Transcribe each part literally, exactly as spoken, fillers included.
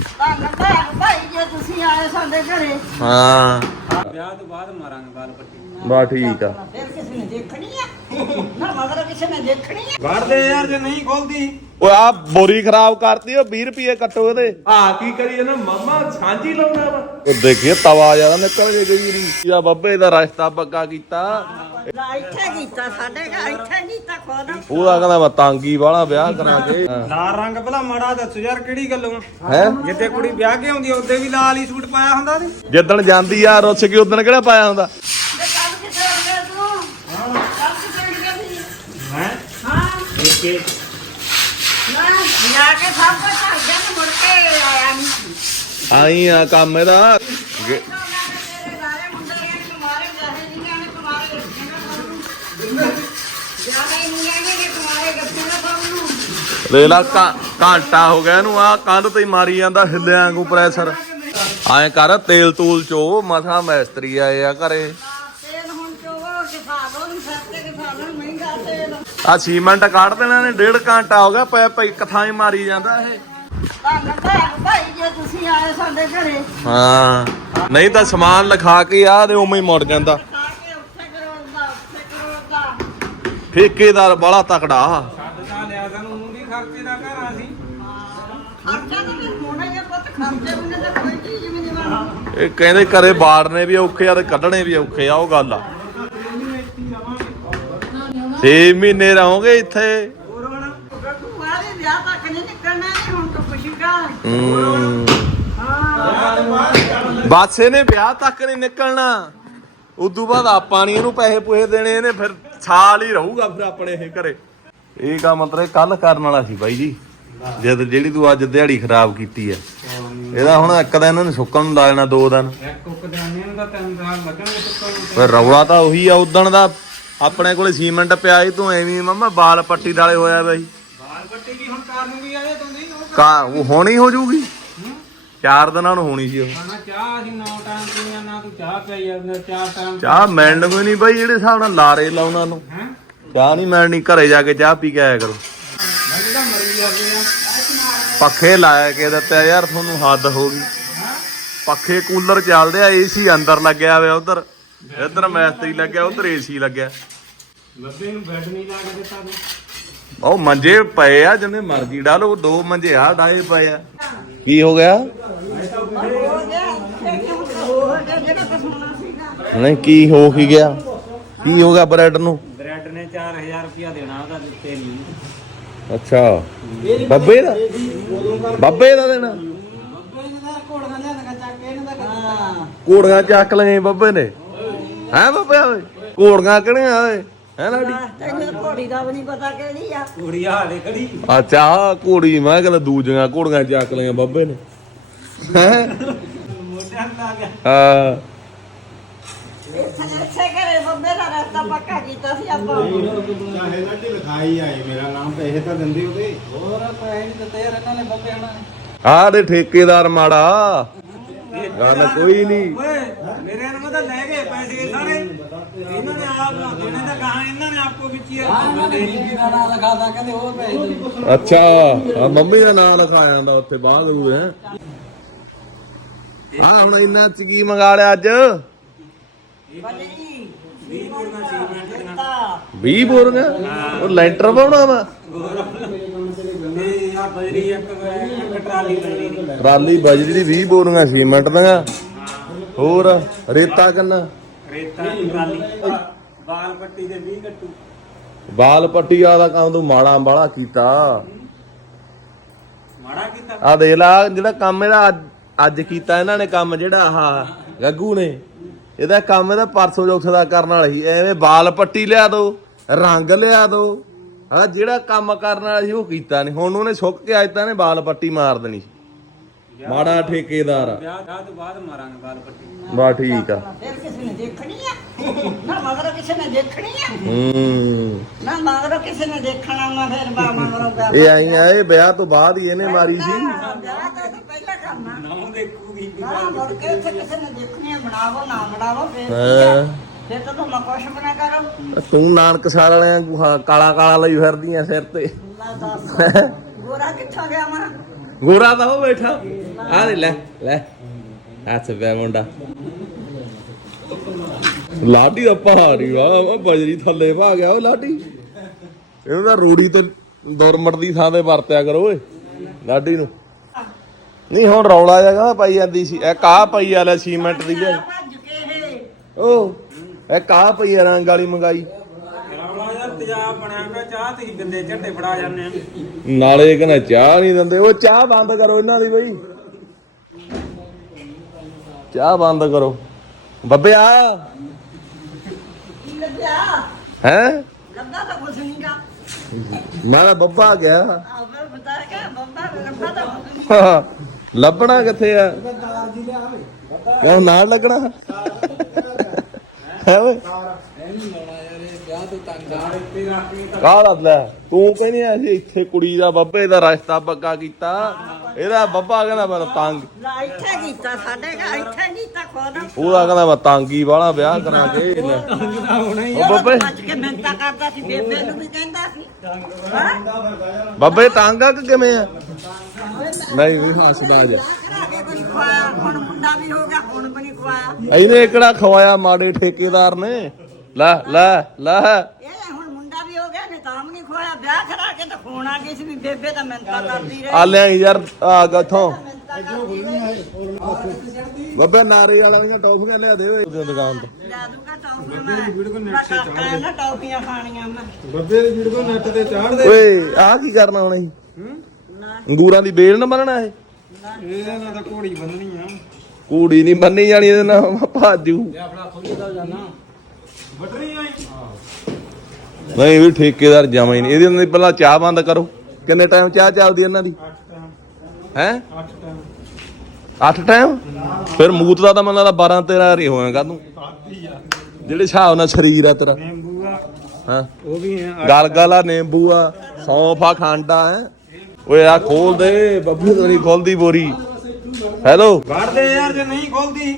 ਭਾਈ ਜੇ ਤੁਸੀਂ ਆਏ ਸਾਡੇ ਘਰੇ ਹਾਂ ਵਿਆਹ ਤੋਂ ਬਾਅਦ ਮਾਰਾਂਗੇ ਬਾਲ ਪੱਟੀ। ਬਾ ਠੀਕ ਆ। ਫਿਰ ਕਿਸੇ ਨੇ ਦੇਖਣੀ ਆ ਨਾ ਮਗਰ ਕਿਸੇ ਨੇ ਦੇਖਣੀ ਆ। ਵੜਦੇ ਯਾਰ ਜੇ ਨਹੀਂ ਖੋਲਦੀ। ਓਏ ਆ ਬੋਰੀ ਖਰਾਬ ਕਰਤੀ, ਉਹ ਵੀਹ ਰੁਪਏ ਕੱਟੋ ਇਹਦੇ। ਆ ਕੀ ਕਰੀਏ ਨਾ ਮਾਮਾ ਸਾਂਝੀ ਲਾਉਣਾ ਵਾ। ਉਹ ਦੇਖੀਏ ਤਵਾ ਜਿਆਦਾ ਨਿਕਲ ਜੇ ਗਈ ਨਹੀਂ ਆ ਬੱਬੇ ਦਾ ਰਸਤਾ ਪੱਕਾ ਕੀਤਾ। ਇੱਥੇ ਕੀਤਾ ਸਾਡੇ ਘਰ, ਇੱਥੇ ਕੀਤਾ ਖੁਦ। ਉਹਦਾ ਕਹਿੰਦਾ ਮੈਂ ਤਾਂਗੀ ਵਾਲਾ ਵਿਆਹ ਕਰਾਂਗੇ। ਲਾਲ ਰੰਗ ਭਲਾ ਮਾੜਾ ਦੱਸੋ ਯਾਰ ਕਿਹੜੀ ਗੱਲੋਂ ਹੈ ਜਿੱਦੇ ਕੁੜੀ ਵਿਆਹ ਕੇ ਆਉਂਦੀ ਉਹਦੇ ਵੀ ਲਾਲ ਹੀ ਸੂਟ ਪਾਇਆ ਹੁੰਦਾ ਤੇ ਜਿੱਦਣ ਜਾਂਦੀ ਆ ਰੁੱਸ ਕੇ ਉਦਣ ਕਿਹੜਾ ਪਾਇਆ ਹੁੰਦਾ। ਤੇ ਕੱਲ ਕਿੱਥੇ ਗਿਆ ਤੂੰ? ਕੱਲ ਕਿੱਥੇ ਗਿਆ ਸੀ? ਹੈ ਹਾਂ ਇੱਕੇ ਨਾ ਜਾ ਕੇ ਸਭ ਕੁਝ ਕਰ ਗਿਆ ਤੇ ਮੁੜ ਕੇ ਆਇਆ ਨਹੀਂ। ਆਈ ਆ ਕੰਮ ਇਹਦਾ। ਗੇ- ਤੇਰੇ ਸਾਰੇ ਮੁੰਡੇ ਨੇ ਤੁਹਾਰੇ ਜਾਹੇ ਨਹੀਂ ਆਣੇ ਤੁਹਾਰੇ ਰੱਖੇ ਨਾ ਤੁਹਾਨੂੰ ਜਾਹੇ ਨਹੀਂ ਆਣੇ ਤੁਹਾਰੇ ਰੱਖੇ ਨਾ ਤੁਹਾਨੂੰ। ਦੇਖ ਲਾ ਘਾ- ਘੰਟਾ ਹੋ ਗਿਆ ਇਹਨੂੰ ਆ ਕੰਧ ਤੇ ਹੀ ਮਾਰੀ ਜਾਂਦਾ ਹਿੱਲਿਆਂ ਵਾਂਗੂ ਪ੍ਰੈਸ਼ਰ। ਐਂ ਕਰ ਤੇਲ ਤੂਲ ਚੋ ਮਸਾ ਮੈਸਤਰੀ ਆਏ ਆ ਘਰੇ। ਤੇਲ ਹੁਣ ਚੋਵੋ ਕਿਫਾ ਲੋ ਨਹੀਂ ਸਸਤੇ ਕਿਫਾ ਲੋ ਮਹਿੰਗਾ ਤੇਲ। ਆ ਸੀਮੈਂਟ ਕੱਢ ਦੇਣਾ ਨੇ, ਡੇਢ ਘੰਟਾ ਹੋ ਗਿਆ ਪੈ ਪੈ ਕਥਾਂ ਹੀ ਮਾਰੀ ਜਾਂਦਾ ਇਹ। ਧੰਨ ਭਾਈ ਜੇ ਤੁਸੀਂ ਆਏ ਸਾਡੇ ਘਰੇ ਹਾਂ ਨਹੀਂ ਤਾਂ ਸਮਾਨ ਲਿਖਾ ਕੇ ਆ ਤੇ ਉਵੇਂ ਹੀ ਮੁੜ ਜਾਂਦਾ। ਖਾ ਕੇ ਉੱਥੇ ਕਰੋੜਦਾ ਉੱਥੇ ਕਰੋੜਦਾ। ਠੇਕੇਦਾਰ ਬੜਾ ਤਕੜਾ। ਛੱਡ ਤਾਂ ਲਿਆ ਸਾਨੂੰ ਉਹਦੀ ਖਰਚੇ ਦਾ ਘਰ ਆ ਸੀ। ਖਰਚਾ ਤਾਂ ਫਿਰ ਹੋਣਾ ਹੀ ਆ ਪੁੱਤ, ਖਰਚੇ ਬਿਨਾਂ ਤਾਂ ਕੋਈ ਚੀਜ਼ ਵੀ ਨਹੀਂ ਬਣਦੀ। ਇਹ ਕਹਿੰਦੇ ਘਰੇ ਬਾੜਨੇ ਵੀ ਔਖੇ ਆ ਤੇ ਕੱਢਣੇ ਵੀ ਔਖੇ ਆ, ਉਹ ਗੱਲ ਆ। ਛੇ ਮਹੀਨੇ ਰਹੋਗੇ ਇੱਥੇ। ਹੋਰ ਹੁਣ ਗੱਗੂ ਵਾਲੇ ਵਿਆਹ ਤੱਕ ਨਹੀਂ ਨਿਕਲਣਾ ਨਹੀਂ ਹੁਣ ਤੋਂ ਪੁੱਛੀਗਾ। ਹੂੰ ਹਾਂ ਬਸ ਇਹਨੇ ਵਿਆਹ ਤੱਕ ਨਹੀਂ ਨਿਕਲਣਾ, ਉਦੋਂ ਬਾਅਦ ਆਪਾਂ ਨਹੀਂ ਇਹਨੂੰ ਪੈਸੇ ਪੂਸੇ ਦੇਣੇ, ਇਹਨੇ ਫਿਰ ਸਾਲ ਹੀ ਰਹੂਗਾ ਫਿਰ ਆਪਣੇ ਇਹ ਘਰੇ। ਇਹ ਕੰਮ ਮਤਲਬ ਕੱਲ ਕਰਨ ਵਾਲਾ ਸੀ ਬਾਈ ਜੀ, ਜਦ ਜਿਹੜੀ ਤੂੰ ਅੱਜ ਦਿਹਾੜੀ ਖਰਾਬ ਕੀਤੀ ਆ। ਇਹਦਾ ਹੁਣ ਇੱਕ ਦਿਨ ਇਹਨੂੰ ਸੁੱਕਣ ਨੂੰ ਲਾ ਲੈਣਾ, ਦੋ ਦਿਨ ਇੱਕ ਉੱਕ ਦਰਾਨੇ ਨੂੰ ਤਾਂ ਤਿੰਨ ਸਾਲ ਲੱਗਣਗੇ ਚੁੱਕਣ ਨੂੰ। ਫਿਰ ਰੌਲਾ ਤਾਂ ਉਹੀ ਆ ਉਦਣ ਦਾ। ਆਪਣੇ ਕੋਲੇ ਸੀਮੈਂਟ ਪਿਆ ਸੀ, ਤੂੰ ਐਵੇਂ ਮਮਾ ਬਾਲ ਪੱਟੀ ਵਾਲੇ ਹੋਇਆ ਬਈ। ਬਾਲ ਪੱਟੀ ਕੀ ਹੁਣ ਕਰ ਲੂਗੀ ਆਏ ਤੂੰ ਨਹੀਂ ਉਹ ਕਾ ਉਹ ਹੋਣੀ ਹੋ ਜੂਗੀ, ਚਾਰ ਦਿਨਾਂ ਨੂੰ ਹੋਣੀ ਸੀ ਉਹ। ਖਾਣਾ ਚਾਹ ਅਸੀਂ ਨੌ ਟਾਈਮ ਪੀਆਂ ਨਾ ਤੂੰ ਚਾਹ ਪਿਆਈ ਜਾਂਦਾ ਚਾਰ ਟਾਈਮ ਚਾਹ ਮਿਲਣ ਕੋਈ ਨਹੀਂ ਬਾਈ, ਜਿਹੜੇ ਹਿਸਾਬ ਨਾਲ ਲਾਰੇ ਲਾਉਣਾ ਨੂੰ ਹੈ ਚਾਹ ਨਹੀਂ ਮਿਲਣੀ। ਘਰੇ ਜਾ ਕੇ ਚਾਹ ਪੀ ਕੇ ਆਇਆ ਕਰੋ। ਮੈਂ ਤਾਂ ਮਰੀ ਜਾਂਦੇ ਆ ਪੱਖੇ ਲਾਇਆ ਕੇ ਦਿੱਤਾ ਯਾਰ, ਤੁਹਾਨੂੰ ਹੱਦ ਹੋ ਗਈ। ਪੱਖੇ ਕੂਲਰ ਚੱਲਦੇ ਆ, ਏਸੀ ਅੰਦਰ ਲੱਗਿਆ ਹੋਇਆ ਉਧਰ, ਇੱਧਰ ਮੈਸਤਰੀ ਲੱਗਿਆ, ਉਧਰ ਏਸੀ ਲੱਗਿਆ। ਲੱਭੇ ਨੂੰ ਬੈੱਡ ਨਹੀਂ ਲਾ ਕੇ ਦਿੱਤਾ ਤੂੰ। ਉਹ ਮੰਜੇ ਪਏ ਆ ਜਿੰਨੇ ਮਰਜ਼ੀ ਡਾਲੋ, ਦੋ ਮੰਜੇ ਆ ਡਾਏ ਪਏ ਆ। ਕੀ ਹੋ ਗਿਆ? ਹੋ ਗਿਆ ਇੱਥੇ ਕਿਉਂ ਹੋ ਗਿਆ ਜਿਹੜਾ ਕੁਛ ਹੋਣਾ ਸੀਗਾ। ਨਹੀਂ ਕੀ ਹੋ ਕੀ ਗਿਆ? ਕੀ ਹੋ ਗਿਆ ਬ੍ਰੈਡ ਨੂੰ? ਬ੍ਰੈਡ ਨੇ ਚਾਰ ਹਜ਼ਾਰ ਰੁਪਇਆ ਦੇਣਾ ਉਹਦਾ ਦਿੱਤੇ ਨਹੀਂ। ਅੱਛਾ ਬੱਬੇ ਦਾ, ਬੱਬੇ ਦਾ ਦੇਣਾ। ਹਾਂ ਘੋੜੀਆਂ ਚੱਕ ਲਏ ਬੱਬੇ ਨੇ, ਹੈ ਬੱਬੇ ਓਏ? ਘੋੜੀਆਂ ਕਿਹੜੀਆਂ ਓਏ, ਹੈ ਲਾਡੀ? ਤੈਨੂੰ ਘੋੜੀ ਦਾ ਵੀ ਨਹੀਂ ਪਤਾ ਕਿਹੜੀ ਆ। ਕੁੜੀ ਹਾਲੇ ਖੜੀ ਅੱਛਾ ਆਹ ਘੋੜੀ, ਮੈਂ ਕਹਿੰਦਾ ਦੂਜੀਆਂ ਘੋੜੀਆਂ ਚੱਕ ਲਈਆਂ ਬੱਬੇ ਨੇ, ਹੈ? ਮੋਟਾ ਲਾ ਗਿਆ। ਹਾਂ ਇੱਥੇ ਇੱਥੇ ਘਰੇ ਬੰਬੇ ਦਾ ਰਸਤਾ ਪੱਕਾ ਕੀਤਾ ਸੀ ਆਪਾਂ। ਚਾਹੇ ਨਾ ਢਿਲ ਖਾਈ ਆਏ, ਮੇਰਾ ਨਾਮ ਪੈਸੇ ਤਾਂ ਦਿੰਦੇ ਉਹਦੇ। ਹੋਰ ਪੈਸੇ ਨਹੀਂ ਦਿੱਤੇ ਯਾਰ ਇਹਨਾਂ ਨੇ ਬੱਬੇ ਹਣਾ ਨੇ। ਆਹ ਦੇ ਠੇਕੇਦਾਰ ਮਾੜਾ, ਗੱਲ ਕੋਈ ਨਹੀਂ। ਓਏ ਮੇਰੇ ਨਾਲ ਤਾਂ ਲੈ ਗਏ ਪੈਸੇ ਸਾਰੇ ਇਹਨਾਂ ਨੇ ਆਪ ਦੇਣੇ ਤਾਂ ਕਹਾ ਇਹਨਾਂ ਨੇ ਆਪਕੋ ਵਿੱਚ ਹੀ ਨਾਮ ਲਗਾਦਾ ਕਹਿੰਦੇ ਹੋਰ ਪੈਸੇ ਦੇ। ਅੱਛਾ ਆ ਮੰਮੀ ਦਾ ਨਾਮ ਲਿਖਾ ਜਾਂਦਾ ਉੱਥੇ ਬਾਹਰ ਜ਼ਰੂਰ ਹੈ। ਹਾਂ ਹੁਣ ਇੰਨਾ ਚ ਕੀ ਮੰਗਾ ਲਿਆ ਅੱਜ? ਬਣੀ ਵੀਹ ਬੋਰੀਆਂ ਸੀਮੈਂਟ ਦੀਆਂ ਤਾਂ ਵੀਹ ਬੋਰੀਆਂ? ਉਹ ਲੈਂਟਰ ਪਾਉਣਾ ਵਾ? ਤੇ ਆ ਬਜਰੀ ਇੱਕ ਇੱਕ ਟਰਾਲੀ ਬਜਰੀ ਦੀ ਟਰਾਲੀ ਬਜਰੀ ਦੀ ਵੀਹ ਬੋਰੀਆਂ ਸੀਮੈਂਟ ਦੀਆਂ, ਹੋਰ ਰੇਤਾ ਕਿੰਨਾ? ਰੇਤਾ ਦੀ ਟਰਾਲੀ ਬਾਲ ਪੱਟੀ ਦੇ ਵੀਹ ਗੱਟੂ। ਬਾਲ ਪੱਟੀ ਵਾਲਾ ਕੰਮ ਤੂੰ ਮਾੜਾ ਬਾਲਾ ਕੀਤਾ। ਮਾੜਾ ਕੀਤਾ ਆ ਦੇਖ ਲਾ ਜਿਹੜਾ ਕੰਮ ਇਹਦਾ ਅੱਜ ਅੱਜ ਕੀਤਾ ਇਹਨਾਂ ਨੇ ਕੰਮ, ਜਿਹੜਾ ਆਹ ਗੱਗੂ ਨੇ, ਇਹਦਾ ਕੰਮ ਇਹਦਾ ਪਰਸੋਂ ਚੌਥੇ ਦਾ ਕਰਨ ਵਾਲਾ ਸੀ। ਐਵੇਂ ਬਾਲ ਪੱਟੀ ਲਿਆ ਦੋ, ਰੰਗ ਲਿਆ ਦੋ, ਆ ਜਿਹੜਾ ਕੰਮ ਕਰਨ ਵਾਲਾ ਸੀ ਉਹ ਕੀਤਾ ਨਹੀਂ। ਹੁਣ ਉਹਨੇ ਸੁੱਕ ਕੇ ਅੱਜ ਤਾਂ ਇਹਨੇ ਬਾਲ ਪੱਟੀ ਮਾਰ ਦੇਣੀ ਸੀ। ਮਾੜਾ ਠੇਕੇਦਾਰ ਆ। ਵਿਆਹ ਵਿਆਹ ਤੋਂ ਬਾਅਦ ਮਾਰਾਂਗੇ ਬਾਲ ਪੱਟੀ। ਬਾ ਠੀਕ ਆ। ਫਿਰ ਕਿਸੇ ਨੇ ਦੇਖਣੀ ਆ ਨਾ ਮਗਰ ਕਿਸੇ ਨੇ ਦੇਖਣੀ ਆ ਹੂੰ ਨਾ ਮਗਰ ਕਿਸੇ ਨੇ ਦੇਖਣਾ ਨਾ ਫਿਰ ਬਾ ਮਗਰੋਂ ਵਿਆਹ। ਇਹ ਆਈ ਆ, ਇਹ ਵਿਆਹ ਤੋਂ ਬਾਅਦ ਹੀ ਇਹਨੇ ਮਾਰੀ ਸੀ। ਵਿਆਹ ਤਾਂ ਅਸੀਂ ਪਹਿਲਾਂ ਕਰਨਾ ਨਾਮ ਦੇਖੂਗੀ ਨਾ ਮੁੜ ਕੇ ਇੱਥੇ ਕਿਸੇ ਨੇ ਦੇਖਣੀ ਆ, ਬਣਾਵੋ ਨਾ ਬਣਾਵੋ ਫਿਰ ਕੀ ਹਾਂ। ਆ? ਫਿਰ ਤਾਂ ਤੁਮ ਕੁਛ ਬਣਾ ਕਰੋ। ਤੂੰ ਨਾਨਕਸਰ ਵਾਲਿਆਂ ਗੁਹਾ ਕਾਲਾ ਕਾਲਾ ਲਈ ਫਿਰਦੀਆਂ ਸਿਰ ਤੇ। ਅੱਲਾ ਦੱਸ ਗੋਰਾ ਕਿੱਥੋਂ ਗਿਆ ਮਾਂ? ਗੋਰਾ ਤਾਂ ਉਹ ਬੈਠਾ ਆ ਦੇ ਲੈ ਲੈ ਹੱਥ ਪਿਆ ਮੁੰਡਾ ਲਾਡੀ ਦਾ ਪਹਾੜੀ ਵਾ ਬਜਰੀ ਥੱਲੇ ਭਾ ਗਿਆ ਉਹ ਲਾਡੀ ਇਹਨੂੰ ਤਾਂ ਰੂੜੀ ਤੇ ਦੁਰਮਟ ਦੀ ਥਾਂ ਤੇ ਵਰਤਿਆ ਕਰੋ ਓਏ ਲਾਡੀ ਨੂੰ ਨਹੀਂ ਹੁਣ ਰੌਲਾ ਜਗਾ ਪਾਈ ਜਾਂਦੀ ਸੀ ਇਹ ਕਾਹ ਪਈ ਆ ਲੈ ਸੀਮੈਂਟ ਦੀ ਲਿਆ ਭੱਜ ਕੇ ਇਹ ਉਹ ਇਹ ਕਾਹ ਪਈ ਆ ਰੰਗ ਵਾਲੀ ਮੰਗਾਈ ਰੌਲਾ ਯਾਰ ਤੇਜ਼ਾਬ ਬਣਿਆ ਪਿਆ ਚਾਹ ਤੇ ਗੰਦੇ ਝੱਟੇ ਫੜਾ ਜਾਂਦੇ ਆ ਨਾਲੇ ਕਹਿੰਦਾ ਚਾਹ ਨਹੀਂ ਦਿੰਦੇ ਉਹ ਚਾਹ ਬੰਦ ਕਰੋ ਇਹਨਾਂ ਦੀ ਬਈ ਚਾਹ ਬੰਦ ਕਰੋ ਬੱਬਿਆ ਕੀ ਲੱਭਿਆ ਹੈ ਲੱਭਾ ਤਾਂ ਕੁਛ ਨਹੀਂ ਗਾ ਮੈਂ ਤਾਂ ਬੱਬਾ ਗਿਆ ਆਵੇ ਬਤਾ ਕੇ ਬੰਦਾ ਲੱਭਾ ਤਾਂ ਕੁਛ ਨਹੀਂ ਲੱਭਣਾ ਕਿੱਥੇ ਆ ਕਿਉਂ ਨਾਲ ਲੱਗਣਾ ਹੈ ਓਏ ਕਾਹਦਾ ਲੈ ਤੂੰ ਕਹਿੰਦੀ ਐ ਸੀ ਇੱਥੇ ਕੁੜੀ ਦਾ ਬੱਬੇ ਦਾ ਰਸਤਾ ਪੱਕਾ ਕੀਤਾ ਇਹਦਾ ਬੱਬਾ ਕਹਿੰਦਾ ਮੈਂ ਤੰਗ ਲਾ ਇੱਥੇ ਕੀਤਾ ਸਾਡੇ ਘਰ ਇੱਥੇ ਨਹੀਂ ਤਾਂ ਖੋਦ ਉਹਦਾ ਕਹਿੰਦਾ ਮੈਂ ਤੰਗੀ ਵਾਲਾ ਵਿਆਹ ਕਰਾਂਗੇ ਲੈ ਉਹ ਬੱਬੇ ਭੱਜ ਕੇ ਮਿਹਨਤਾਂ ਕਰਦਾ ਸੀ ਬੇਬੇ ਨੂੰ ਵੀ ਕਹਿੰਦਾ ਸੀ ਹਾਂ ਬੱਬੇ ਤੰਗ ਆ ਕਿ ਕਿਵੇਂ ਆ ਨਹੀਂ ਵੀ ਹੱਸਦਾ ਜਾ ਕਰਾ ਕੇ ਕੁਝ ਖਵਾਇਆ ਹੁਣ ਮੁੰਡਾ ਵੀ ਹੋ ਗਿਆ ਹੁਣ ਵੀ ਨਹੀਂ ਖਵਾਇਆ ਇਹਨੇ ਕਿਹੜਾ ਖਵਾਇਆ ਮਾੜੇ ਠੇਕੇਦਾਰ ਨੇ ਲੈ ਲੈ ਲੈ ਇਹ ਹੁਣ ਮੁੰਡਾ ਵੀ ਹੋ ਗਿਆ ਨੇ ਤਾਂ ਵੀ ਨਹੀਂ ਖਵਾਇਆ ਵਿਆਹ ਕਰਾ ਕੇ ਤਾਂ ਖੋਣ ਆ ਗਈ ਸੀ ਵੀ ਬੇਬੇ ਤਾਂ ਮਿਹਨਤਾਂ ਕਰਦੀ ਰਹੀ ਆ ਲਿਆ ਯਾਰ ਆ ਗੱਥੋਂ ਮਿਹਨਤਾਂ ਕਰਦੀ ਰਹੀ ਬੱਬੇ ਨਾਰੇ ਵਾਲੀਆਂ ਟੌਫੀਆਂ ਲਿਆ ਦੇ ਓਏ ਉਹਦੀ ਦੁਕਾਨ ਤੋਂ ਲੈ ਦੂਗਾ ਟੌਫੀਆਂ ਮੈਂ ਕਾਕਾ ਨਾ ਟੌਫੀਆਂ ਖਾਣੀਆਂ ਮੈਂ ਬੱਬੇ ਦੀ ਵੀਡੀਓ ਨੈਟ ਤੇ ਚਾੜਦੇ ਓਏ ਆ ਕੀ ਕਰਨਾ ਹੁਣ ਅਸੀਂ ਨਾ ਅੰਗੂਰਾਂ ਦੀ ਬੇਲ ਨਾ ਬੰਨਣਾ ਇਹ ਇਹਦੇ ਨਾਲ ਤਾਂ ਘੋੜੀ ਬੰਨਣੀ ਆ ਕੂੜੀ ਨਹੀਂ ਬੰਨੀ ਜਾਣੀ ਇਹਦੇ ਨਾਲ ਭਾਜੂ ਬਟਰੀ ਆਈ ਨਹੀਂ ਵੀ ਠੇਕੇਦਾਰ ਜਮਾ ਹੀ ਨਹੀਂ ਇਹਦੇ ਨਾਲ ਪਹਿਲਾਂ ਚਾਹ ਬੰਦ ਕਰੋ ਕਿੰਨੇ ਟਾਈਮ ਚਾਹ ਚੱਲਦੀ ਇਹਨਾਂ ਦੀ ਅੱਠ ਟਾਈਮ ਹੈ ਅੱਠ ਟਾਈਮ ਅੱਠ ਟਾਈਮ ਫਿਰ ਮੂਤ ਦਾ ਤਾਂ ਮੈਨੂੰ ਲੱਗਦਾ ਬਾਰਾਂ ਤੇਰਾਂ ਹਰੀ ਹੋਏਗਾ ਤੂੰ ਆਦੀ ਆ ਜਿਹੜੇ ਹਿਸਾਬ ਨਾਲ ਸਰੀਰ ਆ ਤੇਰਾ ਨਿੰਬੂ ਆ ਹਾਂ ਉਹ ਵੀ ਹੈ ਗਲ ਗਲ ਆ ਨਿੰਬੂ ਆ ਸੌਂਫ ਆ ਖੰਡ ਆ ਹੈ ਓਏ ਆ ਖੋਲ ਦੇ ਬੱਬੂ ਤੋਂ ਨਹੀਂ ਖੋਲਦੀ ਬੋਰੀ ਹੈਲੋ ਵੜ ਦੇ ਯਾਰ ਜੇ ਨਹੀਂ ਖੋਲਦੀ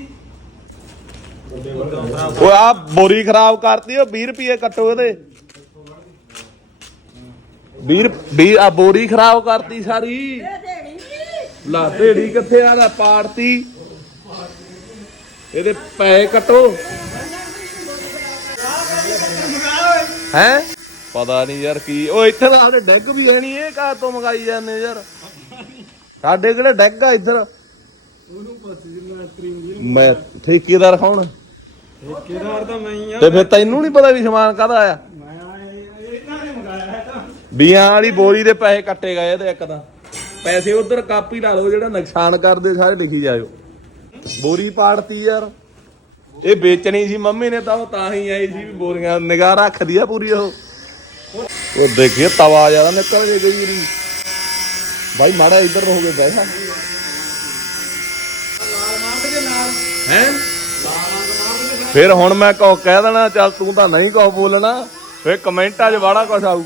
ਓਏ ਆ ਬੋਰੀ ਖਰਾਬ ਕਰਤੀ ਓ ਵੀਹ ਰੁਪਏ ਕੱਟੋ ਇਹਦੇ ਵੀਹ ਵੀਹ ਆ ਬੋਰੀ ਖਰਾਬ ਕਰਤੀ ਸਾਰੀ ਇਹ ਦੇਣੀ ਨੀ। ਲਾ ਢੇੜੀ ਕਿੱਥੇ ਆ ਲੈ ਪਾੜਤੀ ਇਹਦੇ ਪੈਸੇ ਕੱਟੋ ਹੈ ਪਤਾ ਨਹੀਂ ਯਾਰ ਕੀ ਉਹ ਇੱਥੇ ਤਾਂ ਸਾਡੇ ਡੈਗ ਵੀ ਹੈ ਨਹੀਂ ਇਹ ਕਾਹ ਤੋਂ ਮੰਗਾਈ ਜਾਂਦੇ ਯਾਰ ਸਾਡੇ ਕਿਹੜੇ ਡੈਗ ਆ ਇੱਧਰ ਉਹਨੂੰ ਪਸ ਜਿੰਨਾ ਕਰੀਮ ਮੈਂ ਠੇਕੇਦਾਰ ਕੌਣ ਠੇਕੇਦਾਰ ਤਾਂ ਮੈਂ ਹੀ ਆ ਤੇ ਫਿਰ ਤੈਨੂੰ ਨਹੀਂ ਪਤਾ ਵੀ ਸਮਾਨ ਕਾਹਦਾ ਆਇਆ ਮੈਂ ਆ ਇਹ- ਇਹਨਾਂ ਨੇ ਮੰਗਾਇਆ ਹੈ ਤਾਂ ਬੀਆਂ ਵਾਲੀ ਬੋਰੀ ਦੇ ਪੈਸੇ ਕੱਟੇ ਗਏ ਇਹਦੇ ਇੱਕ ਤਾਂ ਪੈਸੇ ਉਧਰ ਕਾਪੀ ਲਾ ਲਓ ਜਿਹੜਾ ਨੁਕਸਾਨ ਕਰਦੇ ਸਾਰੇ ਲਿਖੀ ਜਾਇਓ ਬੋਰੀ ਪਾੜਤੀ ਯਾਰ ਇਹ ਵੇਚਣੀ ਸੀ ਮੰਮੀ ਨੇ ਤਾਂ ਉਹ ਤਾਂ ਹੀ ਆਈ ਸੀ ਵੀ ਬੋਰੀਆਂ ਨਿਗਾਹ ਰੱਖਦੀ ਆ ਪੂਰੀ ਉਹ ਉਹ ਦੇਖੀਏ ਤਵਾ ਜਿਆਦਾ ਨਿਕਲ ਜੇ ਗਈ ਰੀ ਭਾਈ ਮਾੜਾ ਇੱਧਰ ਨੂੰ ਹੋ ਕੇ ਬੈਠਾ ਹੈ ਫਿਰ ਹੁਣ ਮੈਂ ਕਹੋ ਕਹਿ ਦੇਣਾ ਚੱਲ ਤੂੰ ਤਾਂ ਨਹੀਂ ਕਹੋ ਬੋਲਣਾ ਫਿਰ ਕਮੈਂਟਾਂ 'ਚ ਵਾੜਾ ਕੁਛ ਆਊ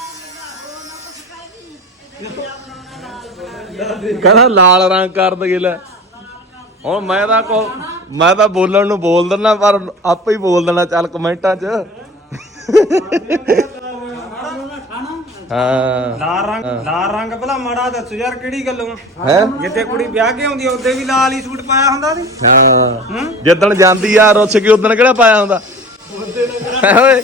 ਕਹਿੰਦਾ ਲਾਲ ਰੰਗ ਕਰ ਦਗੇ ਲੈ ਹੁਣ ਮੈਂ ਤਾਂ ਕੋ ਮੈਂ ਤਾਂ ਬੋਲਣ ਨੂੰ ਬੋਲ ਦਿੰਦਾ ਪਰ ਆਪੇ ਹੀ ਬੋਲ ਦੇਣਾ ਚੱਲ ਕਮੈਂਟਾਂ 'ਚ ਹਾਂ ਲਾਲ ਰੰਗ ਲਾਲ ਰੰਗ ਭਲਾ ਮਾੜਾ ਦੱਸੋ ਯਾਰ ਕਿਹੜੀ ਗੱਲੋਂ ਹੈ ਜਿੱਤੇ ਕੁੜੀ ਵਿਆਹ ਕੇ ਆਉਂਦੀ ਉਹਦੇ ਵੀ ਲਾਲ ਹੀ ਸੂਟ ਪਾਇਆ ਹੁੰਦਾ ਸੀ ਹਾਂ ਜਿੱਦਣ ਜਾਂਦੀ ਆ ਰੁੱਸ ਕੇ ਉਦਣ ਕਿਹੜਾ ਪਾਇਆ ਹੁੰਦਾ ਹੈਂ ਓਏ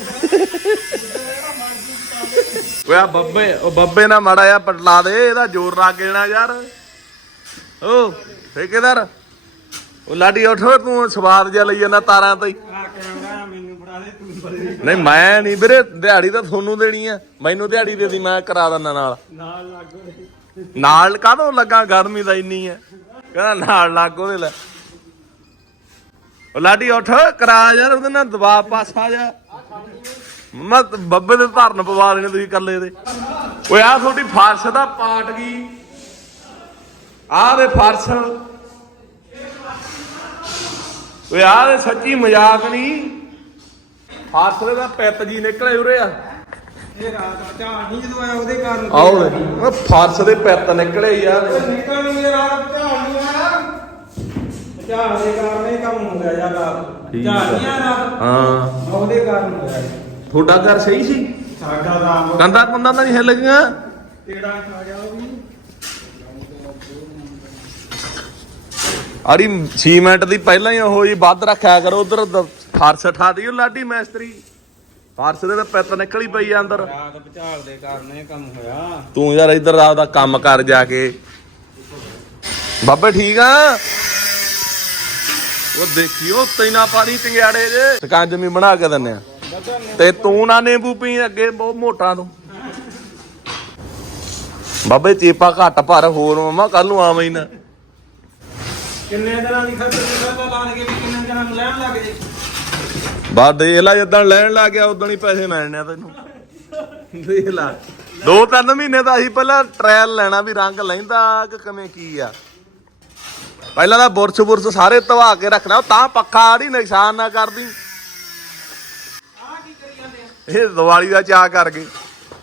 ਓਏ ਆ ਬੱਬੇ ਉਹ ਬੱਬੇ ਨਾਲ ਮਾੜਾ ਜਿਹਾ ਪਟਲਾ ਦੇ ਇਹਦਾ ਜ਼ੋਰ ਲੱਗ ਜਾਣਾ ਯਾਰ ਓ ਠੇਕੇਦਾਰ ਉਹ ਲਾਡੀ ਉਠੋ ਤੂੰ ਸਵਾਦ ਜਿਹਾ ਲਈ ਜਾਂਦਾ ਤਾਰਾਂ ਤੋਂ ਹੀ ਆ ਕੈਮਰਾ ਮੈਨੂੰ ਫੜਾ ਦੇ ਤੂੰ ਬਦਲੀ ਨਹੀਂ ਮੈਂ ਨਹੀਂ ਵੀਰੇ ਦਿਹਾੜੀ ਤਾਂ ਤੁਹਾਨੂੰ ਦੇਣੀ ਆ ਮੈਨੂੰ ਦਿਹਾੜੀ ਦੇ ਦੀ ਮੈਂ ਕਰਾ ਦਿੰਦਾ ਨਾਲ ਨਾਲ ਲੱਗੋ ਨਾਲ ਕਾਹਦੋਂ ਲੱਗਾ ਗਰਮੀ ਤਾਂ ਇੰਨੀ ਆ ਕਹਿੰਦਾ ਨਾਲ ਲੱਗ ਉਹਦੇ ਲੈ ਉਹ ਲਾਡੀ ਉੱਠ ਕਰਾ ਯਾਰ ਉਹਦੇ ਨਾਲ ਦਬਾਅ ਪਾਸਾ ਜਾ ਮੈਂ ਬੱਬੇ ਦੇ ਧਰਨ ਪਵਾ ਦੇਣੇ ਤੁਸੀਂ ਇਕੱਲੇ ਦੇ ਓਏ ਆਹ ਤੁਹਾਡੀ ਫਰਸ਼ ਦਾ ਪਾਟ ਗਈ ਆਹ ਦੇ ਫਰਸ਼ ਓਏ ਆਹ ਦੇ ਸੱਚੀ ਮਜ਼ਾਕ ਨਹੀਂ ਫਰਸ਼ ਦੇ ਤਾਂ ਪਿੱਤ ਜੀ ਨਿਕਲੇ ਉਰੇ ਆ ਇਹ ਰਾਤ ਝਾੜ ਨਹੀਂ ਜਦੋਂ ਆਇਆ ਉਹਦੇ ਕਾਰਨ ਆਓ ਦੇ ਫਰਸ਼ ਦੇ ਪਿੱਤ ਨਿਕਲੇ ਯਾਰ ਨਿਕਲ ਨੂੰ ਇਹ ਰਾਤ ਝਾੜ ਨਹੀਂ ਆਇਆ ਝਾੜ ਦੇ ਕਾਰਨ ਇਹ ਕੰਮ ਹੋ ਗਿਆ ਯਾਰ ਰਾਤ ਠੀਕ ਝਾੜ ਆ। ਨਹੀਂ ਆਇਆ ਰਾਤ ਹਾਂ ਉਹਦੇ ਕਾਰਨ ਹੋਇਆ ਤੁਹਾਡਾ ਘਰ ਸਹੀ ਸੀ ਸਾਡਾ ਰਾਮ ਕੰਦਾ ਕੁੰਦਾ ਤਾਂ ਨਹੀਂ ਹਿੱਲ ਗਈਆਂ ਤੇੜਾ ਖਾ ਗਿਆ ਉਹ ਵੀ ਆੜੀ ਸੀਮੈਂਟ ਦੀ ਪਹਿਲਾਂ ਹੀ ਉਹ ਜੀ ਵੱਧ ਰੱਖਿਆ ਕਰੋ ਉਧਰ ਫਰਸ਼ ਠਾ ਦਿਓ ਲਾਡੀ ਮੈਸਤਰੀ ਫਰਸ਼ ਦੇ ਤਾਂ ਪਿੱਤ ਨਿਕਲੀ ਪਈ ਆ ਅੰਦਰ ਰਾਤ ਭਚਾਲ ਦੇ ਕਾਰਨ ਇਹ ਕੰਮ ਹੋਇਆ। ਤੂੰ ਯਾਰ ਇੱਧਰ ਆਪਦਾ ਕੰਮ ਕਰ ਜਾ ਕੇ ਬਾਬੇ ਠੀਕ ਆ ਉਹ ਦੇਖਿਓ ਤੈਨਾ ਪਾਣੀ ਟੰਗਿਆੜੇ ਜੇ ਸਕੰਜਮੀ ਬਣਾ ਕੇ ਦਿੰਨੇ ਆ ਤੇ ਤੂੰ ਨਾ ਨਿੰਬੂ ਪੀ ਅੱਗੇ ਬਹੁਤ ਮੋਟਾ ਤੂੰ ਬਾਬੇ ਚੇਪਾ ਘੱਟ ਭਰ ਹੋਰ ਮਮਾ ਕੱਲ ਨੂੰ ਆਵੇਂ ਹੀ ਨਾ ਕਿੰਨੇ ਦਿਨਾਂ ਦੀ ਖਰਚ ਦੀ ਲਾਣ ਕੇ ਵੀ ਕਿੰਨੇ ਦਿਨਾਂ ਨੂੰ ਲੈਣ ਲੱਗ ਜੇ ਬਾਹਰ ਦੇਖ ਲੈ ਜਦੋਂ ਲੈਣ ਲੱਗ ਗਿਆ ਉਦੋਂ ਹੀ ਪੈਸੇ ਮਿਲਣੇ ਆ ਤੈਨੂੰ ਦੇਖ ਲੈ ਦੋ ਤਿੰਨ ਮਹੀਨੇ ਦਾ ਅਸੀਂ ਪਹਿਲਾਂ ਟ੍ਰਾਇਲ ਲੈਣਾ ਵੀ ਰੰਗ ਲੈਂਦਾ ਕਿ ਕਿਵੇਂ ਕੀ ਆ ਪਹਿਲਾਂ ਤਾਂ ਬੁਰਸ਼ ਬੁਰਸ਼ ਸਾਰੇ ਧਵਾ ਕੇ ਰੱਖਣਾ ਤਾਂ ਪੱਖਾ ਆੜੀ ਨੁਕਸਾਨ ਨਾ ਕਰਦੀ ਇਹ ਦੀਵਾਲੀ ਦਾ ਚਾਅ ਕਰ ਗਏ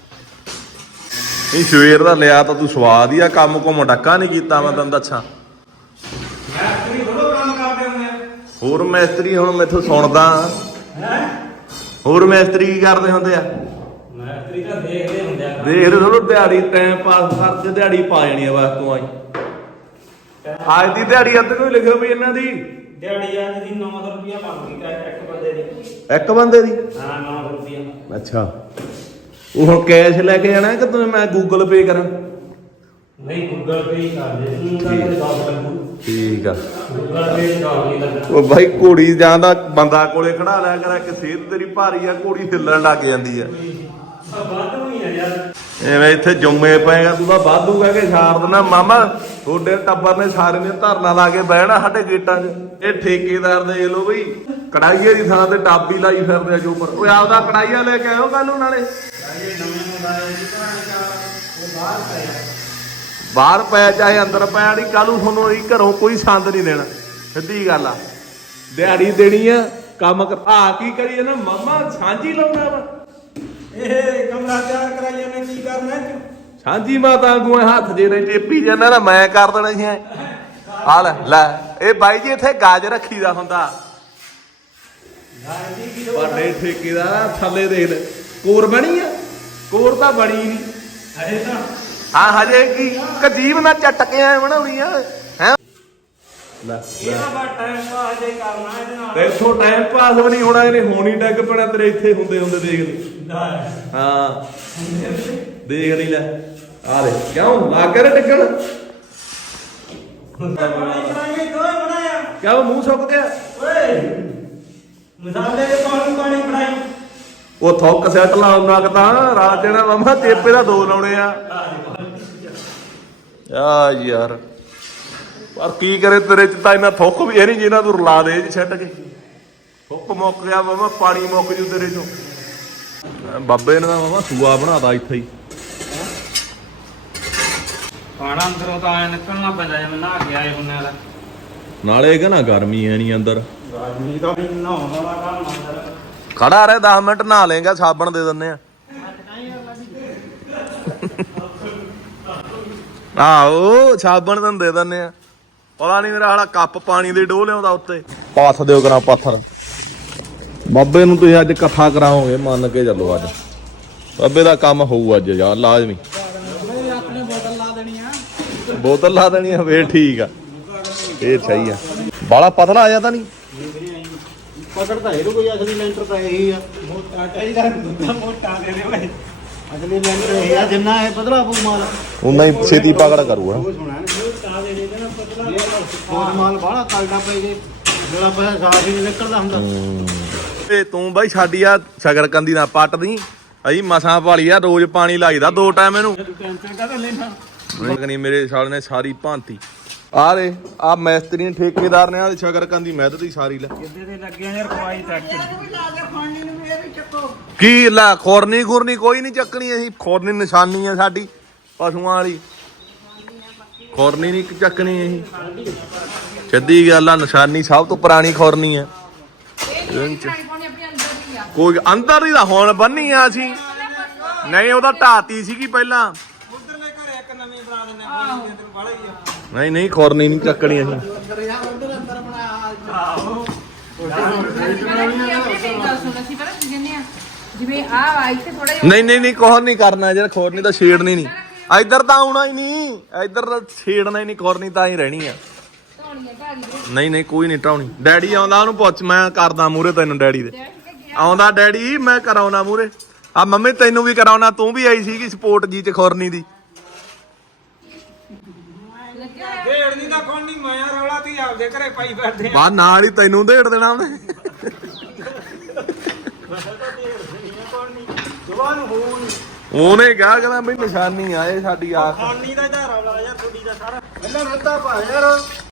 ਇਹ ਸਵੇਰ ਦਾ ਲਿਆ ਤਾਂ ਤੂੰ ਸਵਾਦ ਹੀ ਆ ਕੰਮ ਘੁੰਮ ਡੱਕਾ ਨਹੀਂ ਕੀਤਾ ਮੈਂ ਤੈਨੂੰ ਦੱਸਾਂ ਮੈਸਤਰੀ ਥੋੜੋ ਕੰਮ ਕਰਦੇ ਹੁੰਦੇ ਆ ਹੋਰ ਮੈਸਤਰੀ ਹੁਣ ਮੈਥੋਂ ਸੁਣਦਾ ਹੈ ਹੋਰ ਮੈਸਤਰੀ ਕੀ ਕਰਦੇ ਹੁੰਦੇ ਆ ਮੈਸਤਰੀ ਤਾਂ ਦੇਖਦੇ ਹੁੰਦੇ ਆ ਦੇਖ ਲੋ ਥੋੜਾ ਦਿਹਾੜੀ ਟਾਈਮ ਪਾਸ ਕਰਦੇ ਦਿਹਾੜੀ ਪਾ ਜਾਣੀ ਆ ਬਸ ਤੂੰ ਆਈ ਅੱਜ ਦੀ ਦਿਹਾੜੀ ਅੱਧ ਨੂੰ ਲਿਖਿਓ ਵੀ ਇਹਨਾਂ ਦੀ ਦਿਹਾੜੀ ਅੱਜ ਦੀ ਨੌ ਸੌ ਰੁਪਇਆ ਬਣਦੀ ਤਾਂ ਇੱਕ ਬੰਦੇ ਦੀ ਇੱਕ ਬੰਦੇ ਦੀ ਹਾਂ ਨੌ ਸੌ ਰੁਪਇਆ ਅੱਛਾ ਉਹ ਹੁਣ ਕੈਸ਼ ਲੈ ਕੇ ਜਾਣਾ ਕਿ ਤੂੰ ਮੈਂ ਗੂਗਲ ਪੇ ਕਰਾਂ ਨਹੀਂ ਗੂਗਲ ਪੇ ਹੀ ਕਰ ਦੇ ਤੂੰ ਤਾਂ ਕਦੇ ਦਸ ਲੱਗੂ ਠੀਕ ਆ ਗੂਗਲ ਪੇ ਦਾ ਨਹੀਂ ਲੱਗਣਾ ਉਹ ਬਾਈ ਘੋੜੀ ਜਾਂਦਾ ਬੰਦਾ ਕੋਲੇ ਖੜਾ ਲਿਆ ਕਰਾ ਕਿ ਸਿਹਤ ਤੇਰੀ ਭਾਰੀ ਆ ਘੋੜੀ ਹਿੱਲਣ ਲੱਗ ਜਾਂਦੀ ਆ ਵੱਧ ਹੋਈ ਆ ਯਾਰ ਐਵੇਂ ਇੱਥੇ ਜੁੰਮੇ ਪਏਗਾ ਤੂੰ ਤਾਂ ਵਾਧੂ ਕਹਿ ਕੇ ਛਾੜ ਦੇਣਾ ਮਾਮਾ ਤੁਹਾਡੇ ਟੱਬਰ ਨੇ ਸਾਰੇ ਨੇ ਧਰਨਾ ਲਾ ਕੇ ਬਹਿਣਾ ਸਾਡੇ ਗੇਟਾਂ 'ਚ ਇਹ ਠੇਕੇਦਾਰ ਦੇ ਲੋ ਬਈ ਕੜਾਈਏ ਦੀ ਥਾਂ ਤੇ ਟਾਬੀ ਲਾਈ ਫਿਰਦੇ ਆ ਜੋ ਪਰ ਉਹ ਆਪਦਾ ਕੜਾਈਆ ਲੈ ਕੇ ਆਇਓ ਕੱਲ ਨੂੰ ਨਾਲੇ ਬਾਹਰ ਪਿਆ ਚਾਹੇ ਅੰਦਰ ਪਿਆ ਨਹੀਂ ਕੱਲ ਨੂੰ ਤੁਹਾਨੂੰ ਇਹ ਘਰੋਂ ਕੋਈ ਸੰਦ ਨਹੀਂ ਦੇਣਾ ਸਿੱਧੀ ਗੱਲ ਆ ਦਿਹਾੜੀ ਦੇਣੀ ਆ ਕੰਮ ਕਰ ਆ ਕੀ ਕਰੀਏ ਨਾ ਮਾਮਾ ਸਾਂਝੀ ਲਾਉਣਾ ਵਾ ਇਹ ਕਮਰਾ ਤਿਆਰ ਕਰਾਈ ਜਾਂਦੇ ਕੀ ਕਰਨਾ ਇਹ ਸਾਂਝੀ ਮਾਤਾ ਵਾਂਗੂ ਹੱਥ ਜੇ ਨੇ ਟੇਪੀ ਜਾਂਦਾ ਨਾ ਮੈਂ ਕਰ ਦੇਣਾ ਸੀ ਆ ਲੈ ਲੈ ਇਹ ਬਾਈ ਜੀ ਇੱਥੇ ਗਾਜ ਰੱਖੀਦਾ ਹੁੰਦਾ ਵੱਡੇ ਠੇਕੇਦਾਰ ਥੱਲੇ ਦੇਖ ਲੈ ਕੋਰ ਬਣੀ ਆ ਕੋਰ ਤਾਂ ਬਣੀ ਨਹੀਂ ਅਰੇ ਤਾਂ ਹਾਂ ਹਜੇ ਕੀ ਕਜੀਬ ਨਾ ਚਟਕੇ ਐ ਬਣਾਉਣੀ ਆ ਹੈ ਲੈ ਇਹਦਾ ਬਾ ਟਾਈਮ ਪਾਸ ਜੇ ਕਰਨਾ ਇਹਦੇ ਨਾਲ ਤੇ ਇੱਥੋਂ ਟਾਈਮ ਪਾਸ ਵੀ ਨਹੀਂ ਹੋਣਾ ਇਹਨੇ ਹੋਣੀ ਡੱਗ ਪੈਣਾ ਤੇਰੇ ਇੱਥੇ ਹੁੰਦੇ ਹੁੰਦੇ ਦੇਖ ਲਈ ਹਾਂ ਦੇਖ ਲਈ ਲੈ ਆ ਲੈ ਕਿਉਂ ਲਾ ਕੇ ਟਿਕਣ ਬਣਾਈ ਦੋਏ ਬਣਾਇਆ ਕਿਉਂ ਮੂੰਹ ਸੁੱਕ ਗਿਆ ਓਏ ਮਸਾਲੇ ਦੇ ਪਾਣੀ ਪਾਣੀ ਬਣਾਈ ਉਹ ਥੁੱਕ ਸੈੱਟ ਲਾਉਣਾ ਕਿ ਤਾਂ ਰਾਤ ਜਿਹੜਾ ਮਾਮਾ ਚੇਪੇ ਦਾ ਦੋ ਲਾਉਣੇ ਆ ਆ ਯਾਰ ਪਰ ਕੀ ਕਰੇ ਤੇਰੇ ਚ ਤਾਂ ਇਹਨਾਂ ਥੁੱਕ ਵੀ ਇਹ ਨਹੀਂ ਜਿਹਨਾਂ ਤੂੰ ਰਲਾ ਦੇ ਛੱਡ ਕੇ ਥੁੱਕ ਮੁੱਕ ਗਿਆ ਮਾਮਾ ਪਾਣੀ ਮੁੱਕ ਜੂ ਤੇਰੇ ਚੋਂ ਬਾਬੇ ਨੇ ਤਾਂ ਮਾਮਾ ਸੂਆ ਬਣਾਤਾ ਇੱਥੇ ਹੀ ਪਾਣਾ ਅੰਦਰੋਂ ਤਾਂ ਐ ਨਿਕਲਣਾ ਪੈਂਦਾ ਜਿਵੇਂ ਨਹਾ ਕੇ ਆਏ ਹੁੰਨੇ ਆ ਨਾਲੇ ਕਹਿੰਦਾ ਗਰਮੀ ਐ ਨਹੀਂ ਅੰਦਰ ਗਰਮੀ ਤਾਂ ਵੀ ਨਹਾਉਣ ਵਾਲਾ ਕੰਮ ਅੰਦਰ ਖੜਾ ਰਹਿ ਦਸ ਮਿੰਟ ਨਹਾ ਲੇਗਾ ਸਾਬਣ ਦੇ ਦਿੰਨੇ ਆ ਆਓ ਸਾਬਣ ਤੈਨੂੰ ਦੇ ਦਿੰਨੇ ਆ ਪਤਾ ਨਹੀਂ ਮੇਰਾ ਹਾਲਾ ਕੱਪ ਪਾਣੀ ਦੇ ਡੋਹ ਲਿਆਉਂਦਾ ਉੱਤੇ ਪਾਥ ਦਿਓ ਕਰਾਂ ਪਾਥਰ ਬਾਬੇ ਨੂੰ ਤੁਸੀਂ ਅੱਜ ਕਥਾ ਕਰਾਓਗੇ ਮੰਨ ਕੇ ਚੱਲੋ ਅੱਜ ਬਾਬੇ ਦਾ ਕੰਮ ਹੋਊ ਅੱਜ ਯਾਰ ਲਾਜ਼ਮੀ ਆਪਣੇ ਬੋਤਲ ਲਾ ਦੇਣੀ ਆ ਬੋਤਲ ਲਾ ਦੇਣੀ ਆ ਫੇਰ ਠੀਕ ਆ ਇਹ ਸਹੀ ਆ ਬਾਲਾ ਪਤਲਾ ਆ ਜਾਂਦਾ ਨਹੀਂ ਪਕੜਦਾ ਇਹਨੂੰ ਕੋਈ ਅਸਲੀ ਲੈਂਟਰ ਤਾਂ ਇਹੀ ਆ ਮੋਟਾ ਚਾਹੀਦਾ ਦੁੱਧਾ ਮੋਟਾ ਦੇ ਦੇ ਓਏ ਅਸਲੀ ਲੈਂਟਰ ਇਹ ਆ ਜਿੰਨਾ ਇਹ ਪਤਲਾ ਪੂ ਮਾਲ ਉਨਾ ਹੀ ਛੇਤੀ ਪਕੜ ਕਰੂਗਾ ਉਹ ਸੁਣਾ ਨਾ ਮੋਟਾ ਦੇ ਦੇ ਨਾ ਪਤਲਾ ਉਹ ਮਾਲ ਬਾਹਲਾ ਕਲਡਾ ਪਈ ਜੇ ਜਿਹੜਾ ਪੈਸਾ ਸਾਫ ਹੀ ਨਹੀਂ ਨਿਕਲਦਾ ਹੁੰਦਾ ਏ ਤੂੰ ਬਾਈ ਸਾਡੀ ਆ ਸ਼ਗਰਕੰਦੀ ਨਾ ਪੱਟਦੀ ਅਸੀਂ ਮਸਾਂ ਭਾਲੀ ਆ ਰੋਜ਼ ਪਾਣੀ ਲਾਈਦਾ ਦੋ ਟਾਈਮ ਇਹਨੂੰ ਟੈਂਸ਼ਨ ਕਾਹਦਾ ਲੈਣਾ ਨਹੀਂ ਮੇਰੇ ਸਾਲ ਨੇ ਸਾਰੀ ਭਾਂਤੀ ਆ ਰੇ ਆ ਮੈਸਤਰੀ ਨੇ ਠੇਕੇਦਾਰ ਨੇ ਆ ਸ਼ਗਰਕੰਦੀ ਮਹਿਦ ਦੀ ਸਾਰੀ ਲੈ ਕਿੱਦੇ ਤੇ ਲੱਗਿਆ ਯਾਰ ਖਵਾਈ ਤੱਕ ਵੀ ਲਾ ਕੇ ਖਾਣੀ ਨੂੰ ਇਹ ਵੀ ਚੱਕੋ ਕੀ ਲੈ ਖੋਰਨੀ ਖੁਰਨੀ ਕੋਈ ਨਹੀਂ ਚੱਕਣੀ ਅਸੀਂ ਖੋਰਨੀ ਨਿਸ਼ਾਨੀ ਆ ਸਾਡੀ ਪਸ਼ੂਆਂ ਵਾਲੀ ਖੋਰਨੀ ਨਹੀਂ ਚੱਕਣੀ ਅਸੀਂ ਸਿੱਧੀ ਗੱਲ ਆ ਨਿਸ਼ਾਨੀ ਸਭ ਤੋਂ ਪੁਰਾਣੀ ਖੋਰਨੀ ਆ ਕੋਈ ਅੰਦਰ ਹੀ ਤਾਂ ਹੁਣ ਬੰਨੀ ਆ ਅਸੀਂ ਨਹੀਂ ਉਹਦਾ ਢਾਤੀ ਸੀਗੀ ਪਹਿਲਾਂ ਉਧਰਲੇ ਘਰੇ ਇੱਕ ਨਵੀਂ ਬਣਾ ਦਿੰਨੇ ਪਾਣੀ ਦੇ ਅੰਦਰ ਵਾਲਾ ਹੀ ਆ ਨਹੀਂ ਨਹੀਂ ਖੋਰਨੀ ਨਹੀਂ ਚੱਕਣੀ ਅਸੀਂ ਆਹੋ ਜਿਵੇਂ ਆ ਆ ਇੱਥੇ ਥੋੜਾ ਜਿਹਾ ਨਹੀਂ ਨਹੀਂ ਨਹੀਂ ਕੋਹਰ ਨਹੀਂ ਕਰਨਾ ਜਿਹੜਾ ਖੋਰਨੀ ਤਾਂ ਛੇੜਨੀ ਨਹੀਂ ਇੱਧਰ ਤਾਂ ਆਉਣਾ ਹੀ ਨਹੀਂ ਇੱਧਰ ਤਾਂ ਛੇੜਨਾ ਹੀ ਨਹੀਂ ਖੋਰਨੀ ਤਾਂ ਹੀ ਰਹਿਣੀ ਆ ਢਾਉਣੀ ਹੈ ਭਾਗੀ ਦੇ ਨਹੀਂ ਨਹੀਂ ਕੋਈ ਨਹੀਂ ਢਾਉਣੀ ਡੈਡੀ ਆਉਂਦਾ ਉਹਨੂੰ ਪੁੱਛ ਮੈਂ ਕਰਦਾ ਮੂਰੇ ਤੈਨੂੰ ਡੈਡੀ ਦੇ ਆਉਂਦਾ ਡੈਡੀ ਮੈਂ ਕਰਾਉਣਾ ਮੂਰੇ ਆ ਮੰਮੀ ਤੈਨੂੰ ਵੀ ਕਰਾਉਣਾ ਤੂੰ ਵੀ ਆਈ ਸੀਗੀ ਸਪੋਰਟ ਜੀ ਚ ਖੁਰਨੀ ਦੀ ਢੇੜ ਨਹੀਂ ਦਾ ਕੌਣ ਨਹੀਂ ਮਾਇਆ ਰੌਲਾ ਤੀ ਆਪਦੇ ਘਰੇ ਪਾਈ ਫਿਰਦੇ ਆ ਬਾ ਨਾਲ ਹੀ ਤੈਨੂੰ ਢੇੜ ਦੇਣਾ ਉਹਨੇ ਜਵਾਨ ਨੂੰ ਹੋਣ ਉਹਨੇ ਕਿਹਾ ਕਹਿੰਦਾ ਬਈ ਨਿਸ਼ਾਨੀ ਆ ਇਹ ਸਾਡੀ ਆਸ ਖਾਣੀ ਦਾ ਇਹਦਾ ਰੌਲਾ ਯਾਰ ਤੁਹਾਡੀ ਦਾ ਸਾਰਾ ਪਹਿਲਾਂ ਰੱਦਾ ਪਾ ਯਾਰ